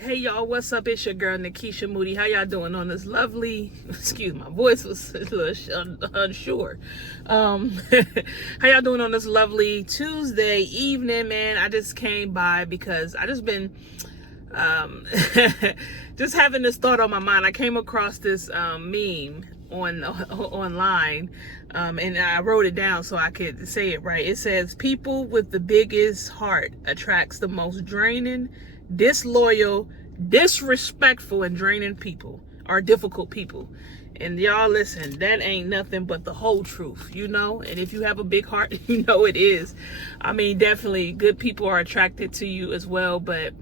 Hey y'all, what's up? It's your girl Nikisha Moody. How y'all doing on this lovely, excuse my voice was a little unsure. How y'all doing on this lovely Tuesday evening, man? I just came by because I just been just having this thought on my mind. I came across this meme online, and I wrote it down so I could say it right. It says, people with the biggest heart attracts the most draining, disloyal, disrespectful, and draining people, or difficult people. And y'all listen, that ain't nothing but the whole truth, you know? And if you have a big heart, you know it is. I mean, definitely good people are attracted to you as well, but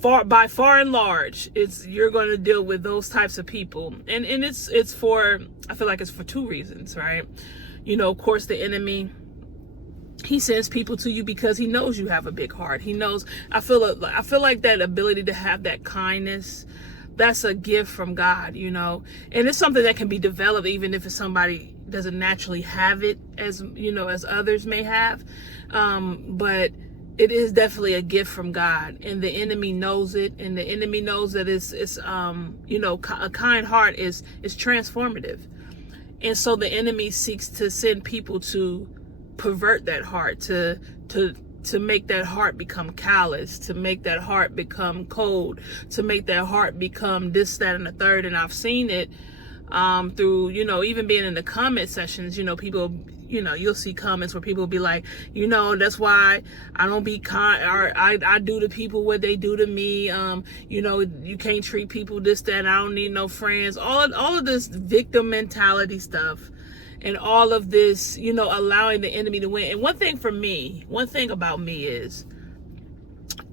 by far and large, you're going to deal with those types of people. And it's for, I feel like it's for two reasons, right? You know, of course, the enemy, he sends people to you because he knows you have a big heart. He knows, I feel like that ability to have that kindness, that's a gift from God, you know, and it's something that can be developed even if somebody doesn't naturally have it, as you know, as others may have. But it is definitely a gift from God, and the enemy knows it, and the enemy knows that it's you know, a kind heart is transformative. And so the enemy seeks to send people to pervert that heart, to make that heart become callous, to make that heart become cold, to make that heart become this, that, and the third. And I've seen it through, you know, even being in the comment sections, you know, people, you know, you'll see comments where people will be like, you know, that's why I don't be kind, or I do to people what they do to me. You know, you can't treat people this, that, I don't need no friends. All of this victim mentality stuff. And all of this, you know, allowing the enemy to win. And one thing about me is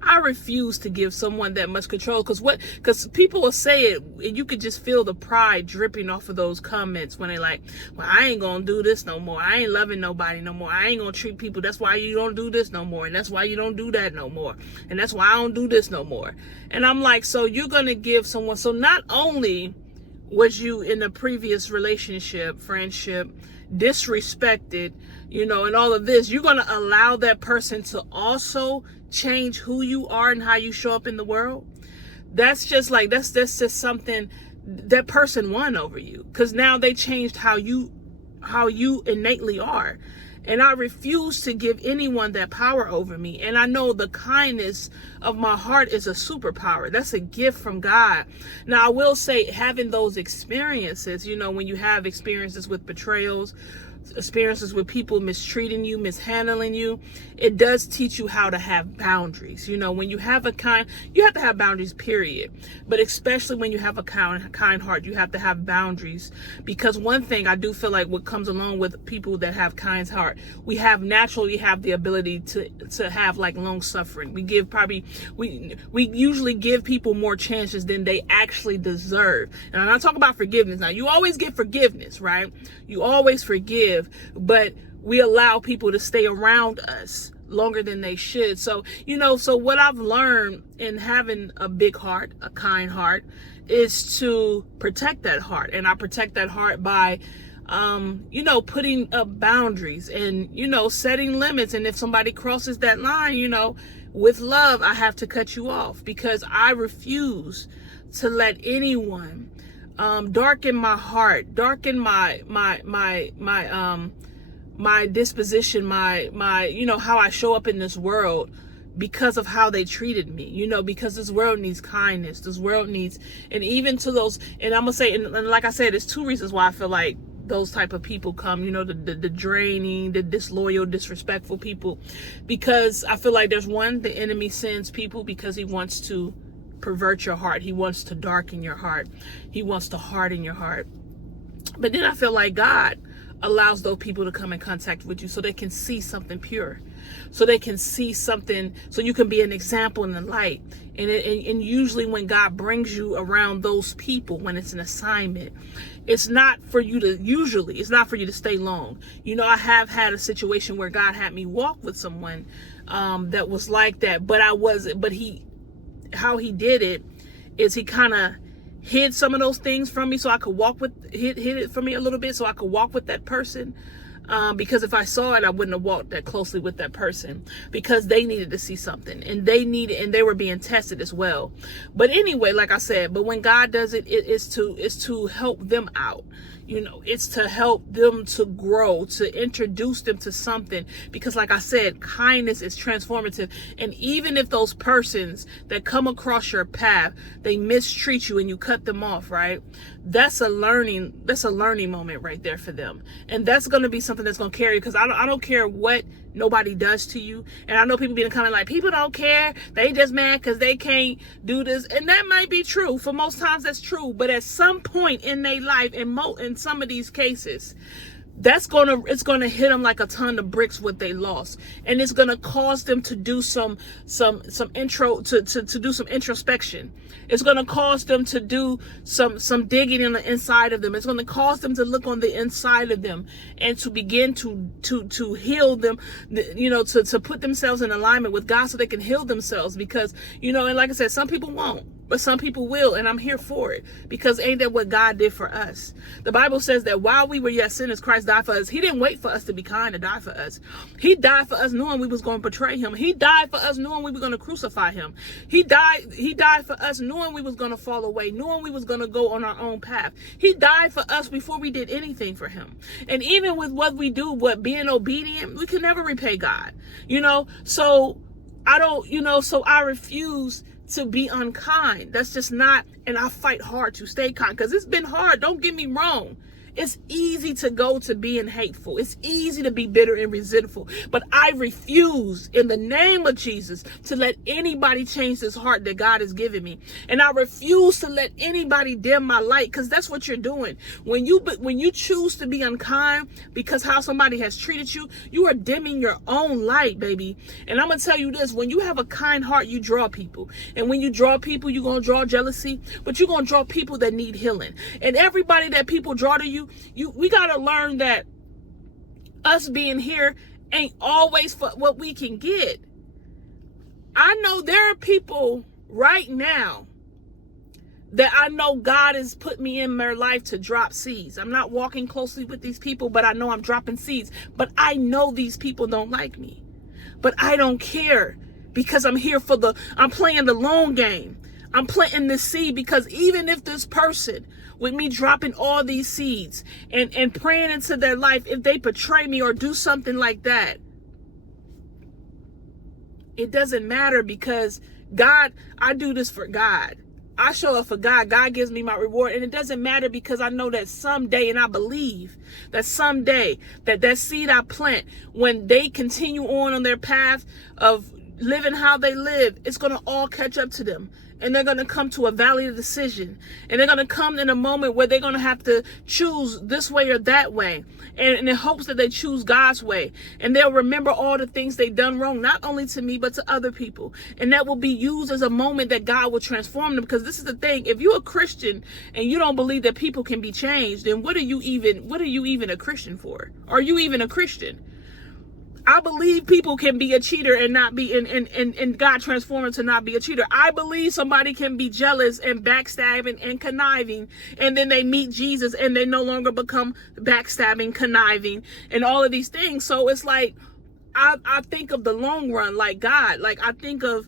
I refuse to give someone that much control, because people will say it and you could just feel the pride dripping off of those comments when they like, well, I ain't gonna do this no more. I ain't loving nobody no more. I ain't gonna treat people. That's why you don't do this no more. And that's why you don't do that no more. And that's why I don't do this no more. And I'm like, so you're gonna give someone, so not only was you in a previous relationship, friendship, disrespected, you know, and all of this, you're going to allow that person to also change who you are and how you show up in the world? That's just like, that's just something that person won over you, because now they changed how you innately are. And I refuse to give anyone that power over me. And I know the kindness of my heart is a superpower. That's a gift from God. Now, I will say, having those experiences, you know, when you have experiences with betrayals, experiences with people mistreating you, mishandling you, it does teach you how to have boundaries. You know, when you have you have to have boundaries, period. But especially when you have a kind heart, you have to have boundaries, because one thing I do feel like what comes along with people that have kind heart, we naturally have the ability to have like long suffering. We usually give people more chances than they actually deserve. And I'm not talking about forgiveness. Now, you always get forgiveness, right? You always forgive, but we allow people to stay around us longer than they should. So, you know, so what I've learned in having a big heart, a kind heart, is to protect that heart. And I protect that heart by, you know, putting up boundaries and, you know, setting limits. And if somebody crosses that line, you know, with love, I have to cut you off, because I refuse to let anyone darken my heart, darken my disposition, my you know, how I show up in this world, because of how they treated me, you know, because this world needs kindness. This world needs, and even to those, and I'm gonna say, and like I said, there's two reasons why I feel like those type of people come, you know, the draining, the disloyal, disrespectful people, because I feel like there's one, the enemy sends people because he wants to pervert your heart. He wants to darken your heart. He wants to harden your heart. But then I feel like God allows those people to come in contact with you so they can see something pure, so they can see something, so you can be an example in the light. And usually when God brings you around those people, when it's an assignment, it's not for you to stay long. You know, I have had a situation where God had me walk with someone that was like that, but how he did it is he kind of hid some of those things from me so I could walk with, hid it from me a little bit so I could walk with that person. because if I saw it, I wouldn't have walked that closely with that person, because they needed to see something, and they were being tested as well. But anyway, like I said, but when God does it, it's to help them out. It's to help them to grow, to introduce them to something, because like I said, kindness is transformative. And even if those persons that come across your path, they mistreat you and you cut them off, right? That's a learning moment right there for them. And that's going to be something that's going to carry, because I don't care what nobody does to you. And I know people being coming like, people don't care, they just mad because they can't do this. And that might be true. For most times that's true. But at some point in their life, in some of these cases, it's gonna hit them like a ton of bricks what they lost, and it's gonna cause them to do some introspection. It's gonna cause them to do some digging in the inside of them. It's gonna cause them to look on the inside of them and to begin to heal them, to put themselves in alignment with God so they can heal themselves. Because and like I said, some people won't, but some people will, and I'm here for it, because ain't that what God did for us? The Bible says that while we were yet sinners, Christ died for us. He didn't wait for us to be kind to die for us. He died for us knowing we was going to betray him. He died for us knowing we were going to crucify him. He died for us knowing we was going to fall away, knowing we was going to go on our own path. He died for us before we did anything for him. And even with what we do, being obedient, we can never repay God. So I refuse to be unkind. That's just not, and I fight hard to stay kind, because it's been hard. Don't get me wrong. It's easy to go to being hateful. It's easy to be bitter and resentful. But I refuse, in the name of Jesus, to let anybody change this heart that God has given me. And I refuse to let anybody dim my light, because that's what you're doing. When you choose to be unkind because how somebody has treated you, you are dimming your own light, baby. And I'm going to tell you this, when you have a kind heart, you draw people. And when you draw people, you're going to draw jealousy, but you're going to draw people that need healing. And everybody that people draw to you, we got to learn that us being here ain't always for what we can get. I know there are people right now that I know God has put me in their life to drop seeds. I'm not walking closely with these people, but I know I'm dropping seeds. But I know these people don't like me. But I don't care, because I'm here I'm playing the long game. I'm planting this seed, because even if this person, with me dropping all these seeds and praying into their life, if they betray me or do something like that, it doesn't matter, because God, I do this for God. I show up for God. God gives me my reward. And it doesn't matter, because I know that someday, and I believe that someday, that seed I plant, when they continue on their path of living how they live, it's going to all catch up to them. And they're going to come to a valley of decision. And they're going to come in a moment where they're going to have to choose this way or that way. And in hopes that they choose God's way. And they'll remember all the things they've done wrong, not only to me, but to other people. And that will be used as a moment that God will transform them. Because this is the thing. If you're a Christian and you don't believe that people can be changed, then what are you even a Christian for? Are you even a Christian? I believe people can be a cheater and not be, and God transform them to not be a cheater. I believe somebody can be jealous and backstabbing and conniving, and then they meet Jesus and they no longer become backstabbing, conniving, and all of these things. So it's like, I think of the long run, like God, like I think of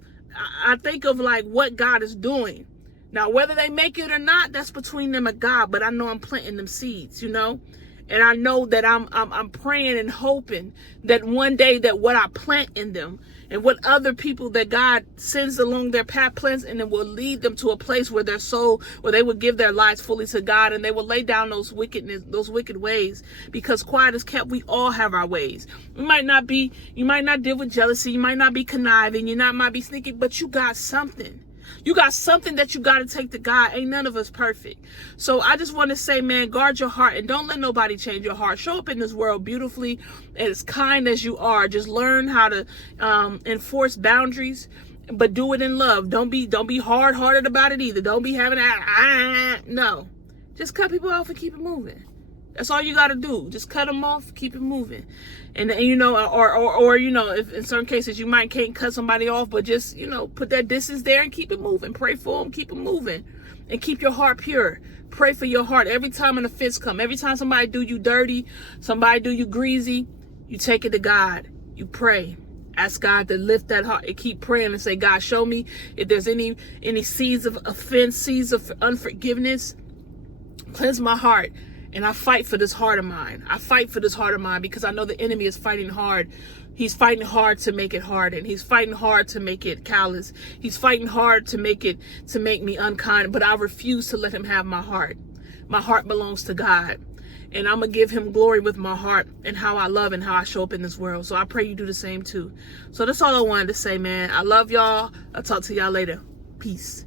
like what God is doing. Now, whether they make it or not, that's between them and God, but I know I'm planting them seeds, And I know that I'm praying and hoping that one day that what I plant in them and what other people that God sends along their path plants in them will lead them to a place where where they will give their lives fully to God, and they will lay down those wicked ways. Because quiet is kept, we all have our ways. You might not deal with jealousy, you might not be conniving, might be sneaky, but you got something. You got something that you got to take to God. Ain't none of us perfect. So I just want to say, man, guard your heart and don't let nobody change your heart. Show up in this world beautifully and as kind as you are. Just learn how to enforce boundaries, but do it in love. Don't be hard-hearted about it either. Don't be having that, no. Just cut people off and keep it moving. That's all you got to do. Just cut them off, keep it moving. And you know, or you know, if in certain cases you can't cut somebody off, but just, you know, put that distance there and keep it moving. Pray for them, keep it moving, and keep your heart pure. Pray for your heart every time an offense come. Every time somebody do you dirty, somebody do you greasy, you take it to God. You pray. Ask God to lift that heart and keep praying and say, God, show me if there's any seeds of offense, seeds of unforgiveness. Cleanse my heart. And I fight for this heart of mine. I fight for this heart of mine because I know the enemy is fighting hard. He's fighting hard to make it harden. He's fighting hard to make it callous. He's fighting hard to make me unkind. But I refuse to let him have my heart. My heart belongs to God. And I'm going to give him glory with my heart and how I love and how I show up in this world. So I pray you do the same too. So that's all I wanted to say, man. I love y'all. I'll talk to y'all later. Peace.